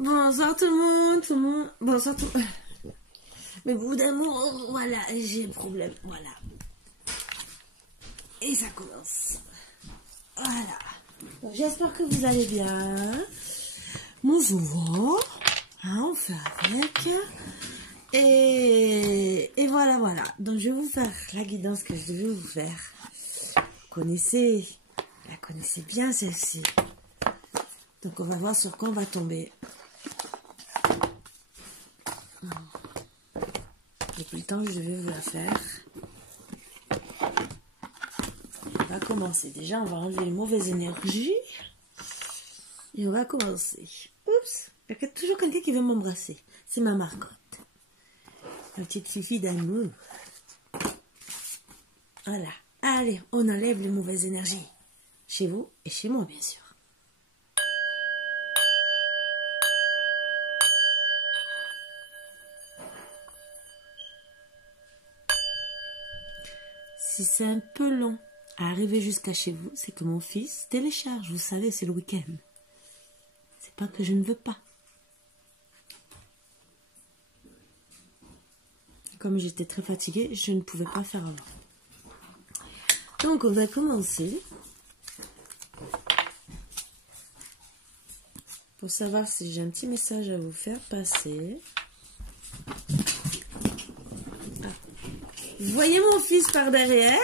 Bonsoir tout le monde, bonsoir tout le monde. Mais au bout d'un moment, voilà, j'ai un problème, voilà. Et ça commence. Voilà. J'espère que vous allez bien. Bonjour. Hein, on fait avec. Et voilà, voilà. Donc je vais vous faire la guidance que je devais vous faire. Vous la connaissez bien celle-ci. Donc on va voir sur quoi on va tomber. Depuis le temps que je vais vous la faire. On va commencer. Déjà, on va enlever les mauvaises énergies. Et on va commencer. Oups, il y a toujours quelqu'un qui veut m'embrasser. C'est ma marcotte. La petite fille d'amour. Voilà. Allez, on enlève les mauvaises énergies. Chez vous et chez moi, bien sûr. Si c'est un peu long à arriver jusqu'à chez vous, c'est que mon fils télécharge. Vous savez, c'est le week-end. C'est pas que je ne veux pas. Comme j'étais très fatiguée, je ne pouvais pas faire avant. Donc, on va commencer. Pour savoir si j'ai un petit message à vous faire passer. Vous voyez mon fils par derrière?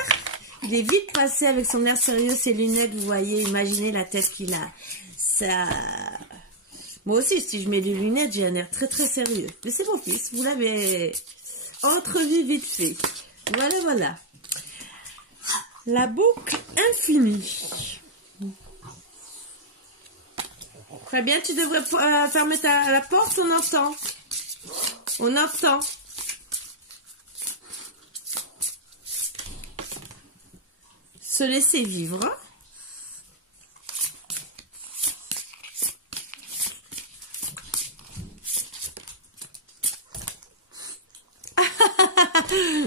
Il est vite passé avec son air sérieux, ses lunettes, vous voyez, imaginez la tête qu'il a. Ça... Moi aussi, si je mets des lunettes, j'ai un air très très sérieux. Mais c'est mon fils, vous l'avez entrevu vite fait. Voilà, voilà. La boucle infinie. Très bien, tu devrais fermer la porte, on entend. On entend. Se laisser vivre.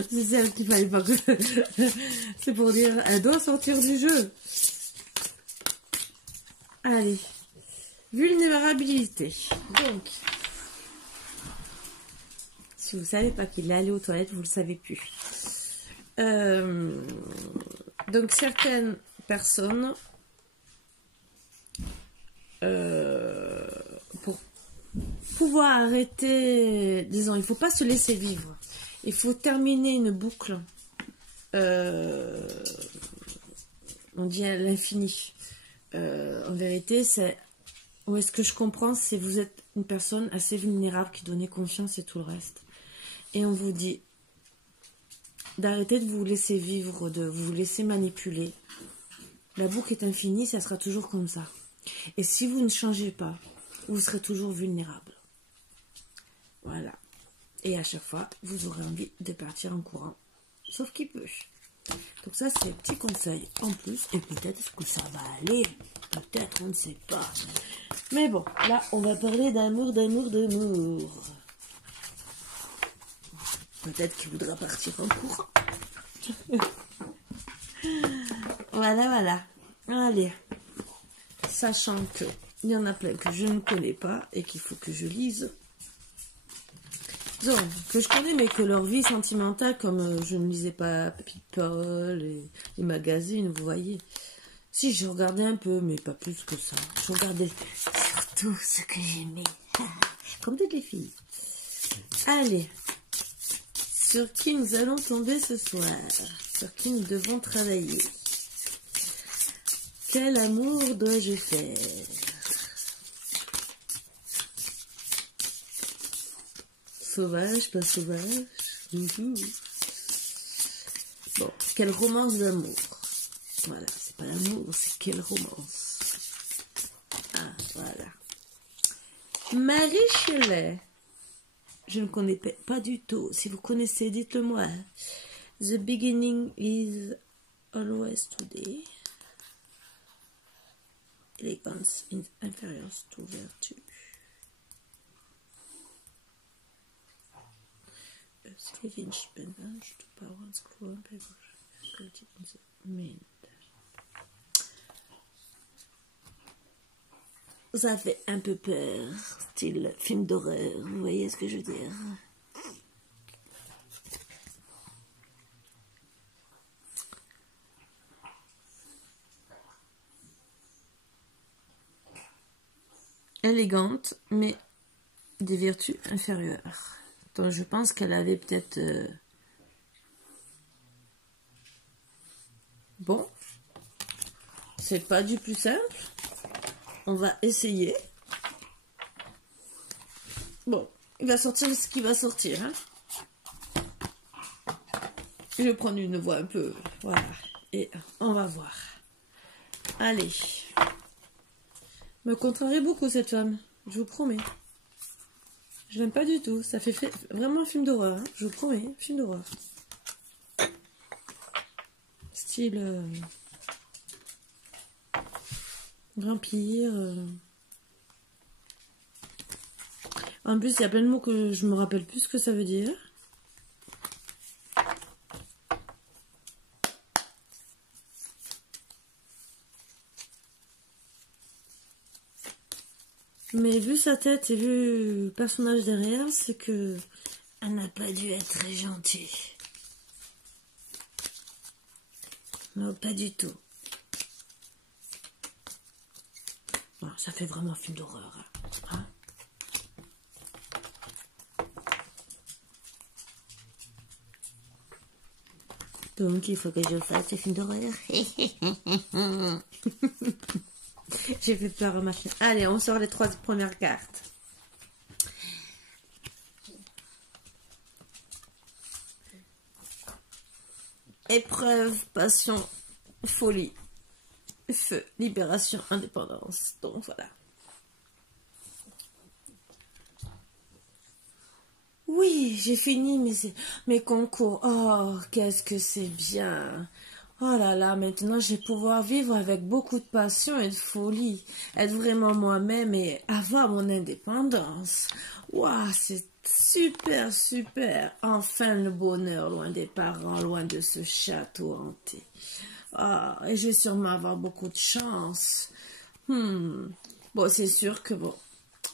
C'est celle qu'il fallait pas que... C'est pour dire, elle doit sortir du jeu. Allez. Vulnérabilité. Donc, si vous ne savez pas qu'il est allé aux toilettes, vous ne le savez plus. Donc, certaines personnes, pour pouvoir arrêter, disons, il ne faut pas se laisser vivre. Il faut terminer une boucle, on dit à l'infini. En vérité, c'est, où est-ce que je comprends, c'est vous êtes une personne assez vulnérable qui donnait confiance et tout le reste. Et on vous dit d'arrêter de vous laisser vivre, de vous laisser manipuler. La boucle est infinie, ça sera toujours comme ça. Et si vous ne changez pas, vous serez toujours vulnérable. Voilà. Et à chaque fois, vous aurez envie de partir en courant. Sauf qu'il peut. Donc ça, c'est un petit conseil en plus. Et peut-être que ça va aller. Peut-être, on ne sait pas. Mais bon, là, on va parler d'amour, d'amour, d'amour. Peut-être qu'il voudra partir en courant. Voilà, voilà. Allez. Sachant qu'il y en a plein que je ne connais pas et qu'il faut que je lise. Donc, que je connais, mais que leur vie sentimentale, comme je ne lisais pas People et les magazines, vous voyez. Si, je regardais un peu, mais pas plus que ça. Je regardais surtout ce que j'aimais. Comme toutes les filles. Allez. Sur qui nous allons tomber ce soir? Sur qui nous devons travailler? Quel amour dois-je faire? Sauvage, pas sauvage. Bon, quelle romance d'amour. Voilà, c'est pas l'amour, c'est quelle romance. Ah, voilà. Marie Shelley. Je ne connais pas du tout. Si vous connaissez, dites-le moi. The beginning is always today. Elegance is inferior to virtue. Steven Spielberg to power screw paper. Ça fait un peu peur. style film d'horreur, vous voyez ce que je veux dire? Élégante, mais des vertus inférieures. Donc je pense qu'elle avait peut-être... Bon, c'est pas du plus simple. On va essayer. Bon, il va sortir ce qui va sortir. Hein. Je vais prendre une voix un peu... Voilà. Et on va voir. Allez. Me contrarie beaucoup cette femme. Je vous promets. Je l'aime pas du tout. Ça fait vraiment un film d'horreur. Hein. Je vous promets. Film d'horreur. Style... vampire... En plus, il y a plein de mots que je me rappelle plus ce que ça veut dire. Mais vu sa tête et vu le personnage derrière, c'est que elle n'a pas dû être très gentille. Non, pas du tout. Bon, ça fait vraiment un film d'horreur. Hein. Donc, il faut que je fasse des films d'horreur. J'ai fait peur à ma fille. Allez, on sort les 3 premières cartes. Épreuve, passion, folie, feu, libération, indépendance. Donc, voilà. Oui, j'ai fini mes concours. Oh, qu'est-ce que c'est bien. Oh là là, maintenant je vais pouvoir vivre avec beaucoup de passion et de folie. Être vraiment moi-même et avoir mon indépendance. Waouh, c'est super, super. Enfin le bonheur, loin des parents, loin de ce château hanté. Ah, et je vais sûrement avoir beaucoup de chance. Bon, c'est sûr que bon,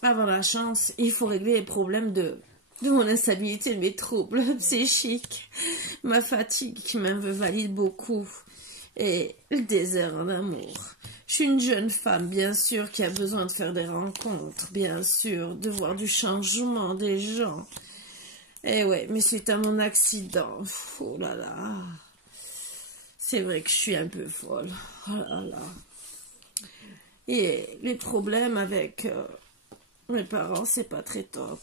avant la chance, il faut régler les problèmes de mon instabilité, de mes troubles psychiques, ma fatigue qui m'invalide beaucoup et le désert en amour. Je suis une jeune femme, bien sûr, qui a besoin de faire des rencontres, bien sûr, de voir du changement des gens. Eh ouais, mais suite à mon accident, oh là là, c'est vrai que je suis un peu folle. Oh là là. Et les problèmes avec mes parents, c'est pas très top.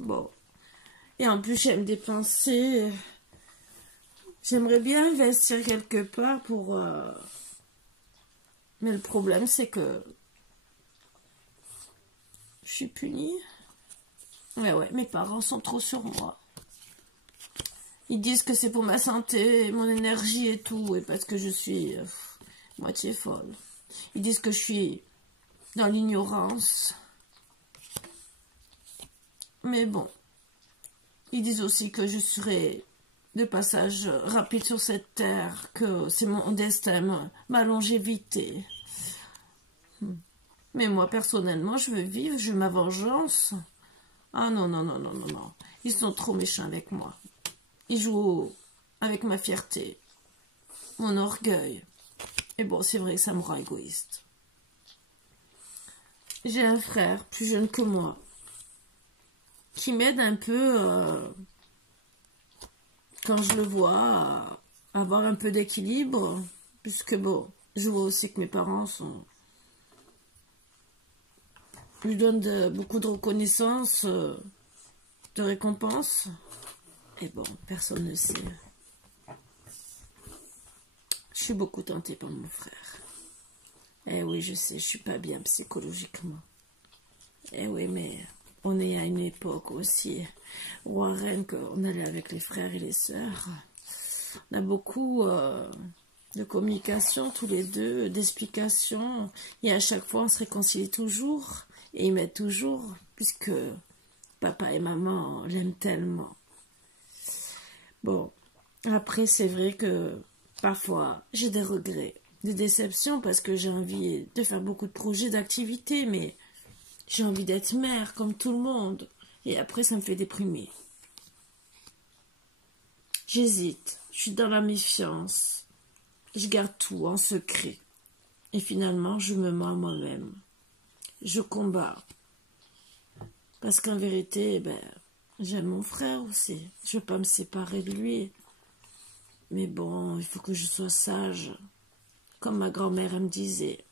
Bon. Et en plus, j'aime dépenser. J'aimerais bien investir quelque part pour... Mais le problème, c'est que... Je suis punie. Ouais, mes parents sont trop sur moi. Ils disent que c'est pour ma santé, mon énergie et tout, et parce que je suis moitié folle. Ils disent que je suis dans l'ignorance. Mais bon. Ils disent aussi que je serai de passage rapide sur cette terre, que c'est mon destin, ma longévité. Mais moi, personnellement, je veux vivre, je veux ma vengeance. Ah non, non, non, non, non, non. Ils sont trop méchants avec moi. Ils jouent avec ma fierté, mon orgueil. Et bon, c'est vrai que ça me rend égoïste. J'ai un frère plus jeune que moi, qui m'aide un peu quand je le vois à avoir un peu d'équilibre, puisque bon, je vois aussi que mes parents lui donnent beaucoup de reconnaissance, de récompense, et bon, personne ne sait. Je suis beaucoup tentée par mon frère. Eh oui, je sais, je suis pas bien psychologiquement. Eh oui, mais... On est à une époque aussi, roi reine, qu'on allait avec les frères et les sœurs. On a beaucoup de communication, tous les deux, d'explications. Et à chaque fois, on se réconcilie toujours. Et ils m'aident toujours, puisque papa et maman l'aiment tellement. Bon, après, c'est vrai que parfois, j'ai des regrets, des déceptions, parce que j'ai envie de faire beaucoup de projets, d'activités, mais... J'ai envie d'être mère comme tout le monde. Et après, ça me fait déprimer. J'hésite. Je suis dans la méfiance. Je garde tout en secret. Et finalement, je me mens à moi-même. Je combats. Parce qu'en vérité, j'aime mon frère aussi. Je ne veux pas me séparer de lui. Mais bon, il faut que je sois sage. Comme ma grand-mère me disait.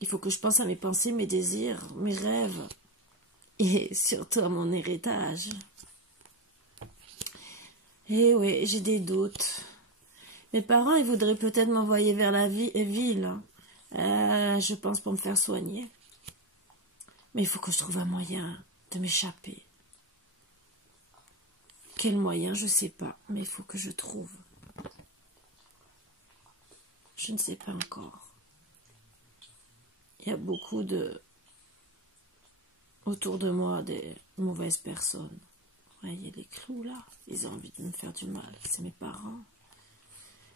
Il faut que je pense à mes pensées, mes désirs, mes rêves. Et surtout à mon héritage. Eh oui, j'ai des doutes. Mes parents, ils voudraient peut-être m'envoyer vers la ville. Je pense pour me faire soigner. Mais il faut que je trouve un moyen de m'échapper. Quel moyen, je ne sais pas. Mais il faut que je trouve. Je ne sais pas encore. Il y a beaucoup autour de moi des mauvaises personnes. Vous voyez les clous là? Ils ont envie de me faire du mal. C'est mes parents.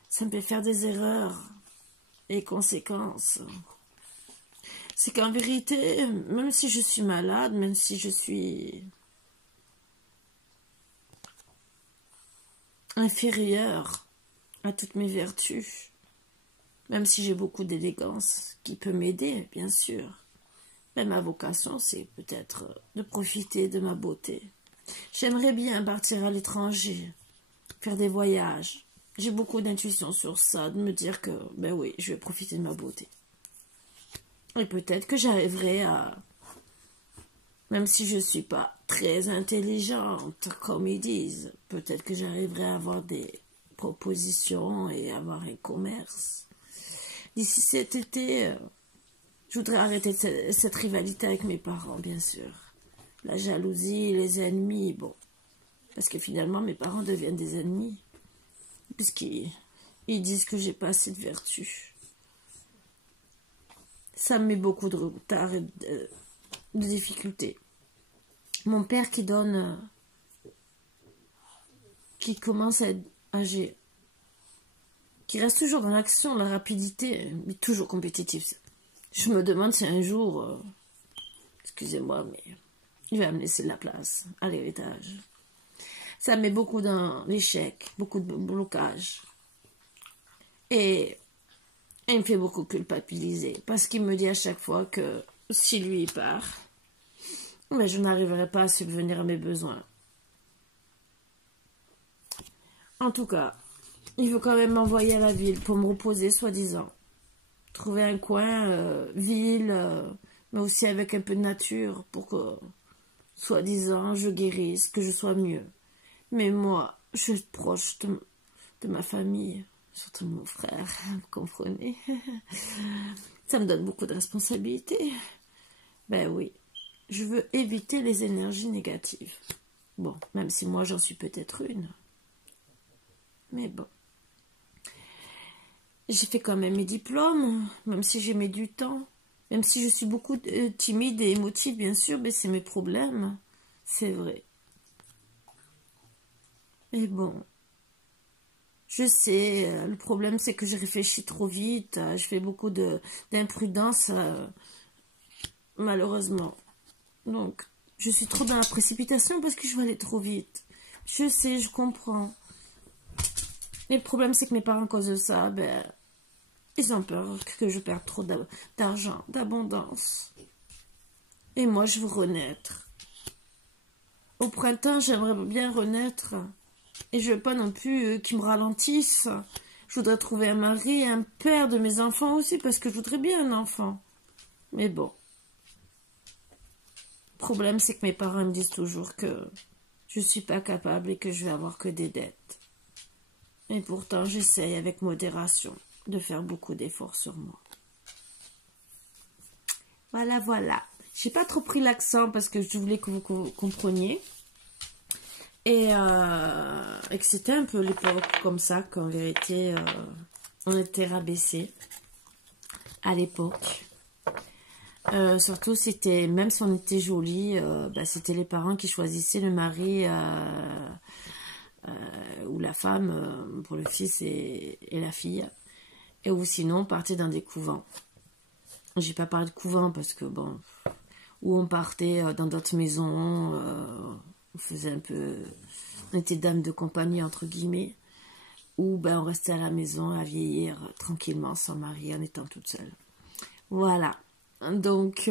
Ça me fait faire des erreurs. Et conséquences. C'est qu'en vérité, même si je suis malade, même si je suis inférieure à toutes mes vertus, même si j'ai beaucoup d'élégance qui peut m'aider, bien sûr, mais ma vocation, c'est peut-être de profiter de ma beauté. J'aimerais bien partir à l'étranger, faire des voyages. J'ai beaucoup d'intuition sur ça, de me dire que, oui, je vais profiter de ma beauté. Et peut-être que j'arriverai à, même si je ne suis pas très intelligente, comme ils disent, peut-être que j'arriverai à avoir des propositions et avoir un commerce. D'ici cet été, je voudrais arrêter cette rivalité avec mes parents, bien sûr. La jalousie, les ennemis, bon. Parce que finalement, mes parents deviennent des ennemis. Puisqu'ils disent que j'ai pas assez de vertu. Ça me met beaucoup de retard et de difficultés. Mon père qui commence à être âgé, qui reste toujours dans l'action, la rapidité, mais toujours compétitif. Je me demande si un jour, excusez-moi, mais il va me laisser de la place à l'héritage. Ça met beaucoup dans l'échec, beaucoup de blocages. Et il me fait beaucoup culpabiliser, parce qu'il me dit à chaque fois que si lui part, je n'arriverai pas à subvenir à mes besoins. En tout cas, il veut quand même m'envoyer à la ville pour me reposer, soi-disant. Trouver un coin, ville, mais aussi avec un peu de nature, pour que, soi-disant, je guérisse, que je sois mieux. Mais moi, je suis proche de ma famille, surtout de mon frère, vous comprenez? Ça me donne beaucoup de responsabilités. Oui, je veux éviter les énergies négatives. Bon, même si moi j'en suis peut-être une. Mais bon. J'ai fait quand même mes diplômes, même si j'ai mis du temps. Même si je suis beaucoup timide et émotive, bien sûr, mais c'est mes problèmes. C'est vrai. Mais bon, je sais, le problème c'est que je réfléchis trop vite, je fais beaucoup d'imprudence, malheureusement. Donc, je suis trop dans la précipitation parce que je vais aller trop vite. Je sais, je comprends. Et le problème c'est que mes parents, à cause de ça, ils ont peur que je perde trop d'argent, d'abondance. Et moi, je veux renaître. Au printemps, j'aimerais bien renaître. Et je veux pas non plus qu'ils me ralentissent. Je voudrais trouver un mari, un père de mes enfants aussi, parce que je voudrais bien un enfant. Mais bon. Le problème, c'est que mes parents me disent toujours que je suis pas capable et que je vais avoir que des dettes. Et pourtant, j'essaye avec modération de faire beaucoup d'efforts sur moi. Voilà, voilà. J'ai pas trop pris l'accent parce que je voulais que vous compreniez. Et que c'était un peu l'époque comme ça, qu'en vérité, on était rabaissés à l'époque. Surtout, c'était, même si on était jolis, c'était les parents qui choisissaient le mari ou la femme pour le fils et la fille. Et ou sinon, on partait dans des couvents. J'ai pas parlé de couvent parce que, bon, où on partait dans d'autres maisons, on faisait un peu, on était dame de compagnie entre guillemets, ou ben on restait à la maison à vieillir tranquillement sans mari en étant toute seule. Voilà. Donc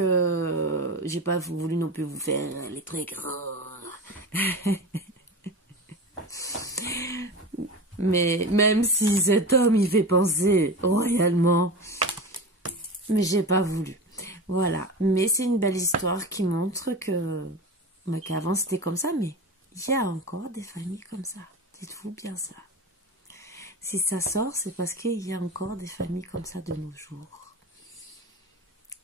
j'ai pas voulu non plus vous faire les trucs. Mais même si cet homme il fait penser royalement, mais j'ai pas voulu. Voilà. Mais c'est une belle histoire qui montre que qu'avant c'était comme ça, mais il y a encore des familles comme ça. Dites-vous bien ça. Si ça sort, c'est parce qu'il y a encore des familles comme ça de nos jours.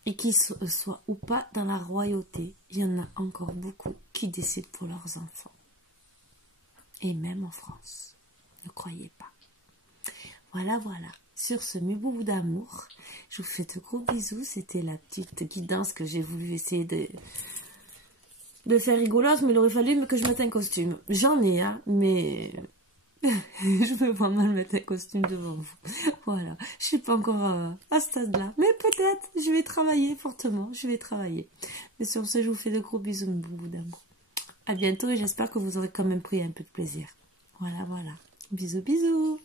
Et qu'ils soient ou pas dans la royauté, il y en a encore beaucoup qui décident pour leurs enfants. Et même en France. Ne croyez pas. Voilà, voilà. Sur ce, mes boubous d'amour, je vous fais de gros bisous. C'était la petite guidance que j'ai voulu essayer de faire rigolote, mais il aurait fallu que je mette un costume. J'en ai, hein, mais je me vois mal mettre un costume devant vous. Voilà, je suis pas encore à ce stade-là, mais peut-être, je vais travailler fortement, je vais travailler. Mais sur ce, je vous fais de gros bisous, mes boubous d'amour. À bientôt et j'espère que vous aurez quand même pris un peu de plaisir. Voilà, voilà. Bisous, bisous.